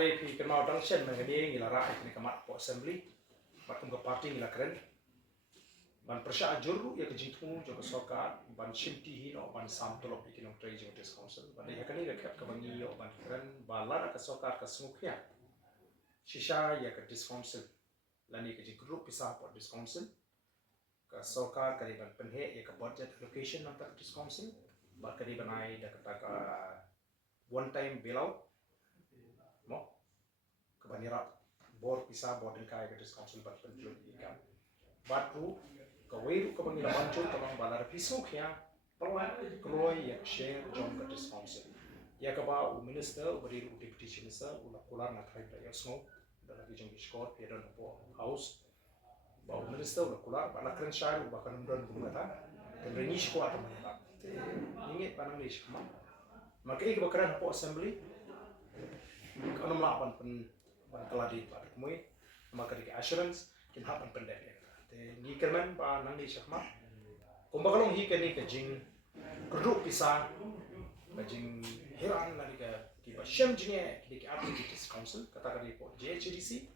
hari pi kenal orang sen mengenai ngila rakyat ni kemat po assembly, matum ke parti ngila keren, ban persya ajur ya ke Jingkyrduh jo ke Sorkar, ban shimti hino ban samtolop ikinong treasury council, ban ya kani ke kebangi yo ban keren, ban Lada ke Sorkar ke semuknya, sisa ya ke council, lani ke Jingkyrduh Pisa po council, ke Sorkar kali ban penhe ya ke budget allocation nam tak council, ban kali ban ai dah kata one time bailout mo kebanira bor Pisa bor kai ke council bat Pynthud ikan batu kawai ke bangila bancul tamang balar pisuk ya pelan kloy ya share jom ke council ya ke ba minister beri deputy minister ulah kular nak kai ya snow dalam jom skor ya dan po house ba minister ulah kular ba keren share ba kan don bumata kan reni skor atau mana ingin panang ni skema maka ik bakaran po assembly kalau melawan pen keladi pada kemui maka di assurance kin hapan pendek ya ni kerman pa nang ni syakma kumbakalong hi kani ke Jingkyrduh Pisa ke Jingkyrduh lagi ke ki ba shem jinge di Ardent council kata kali po KHADC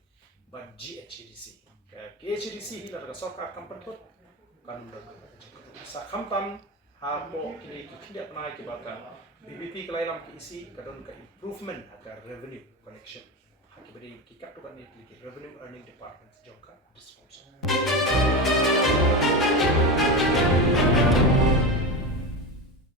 ba KHADC ke KHADC hi la Sorkar Pynthud kan sa khamtam ha po kini ki tidak pernah ki bakal BBP kelainan ke isi kadon ke improvement agar revenue connection hakibadi ki kat tu kan ni revenue earning department jongka disposal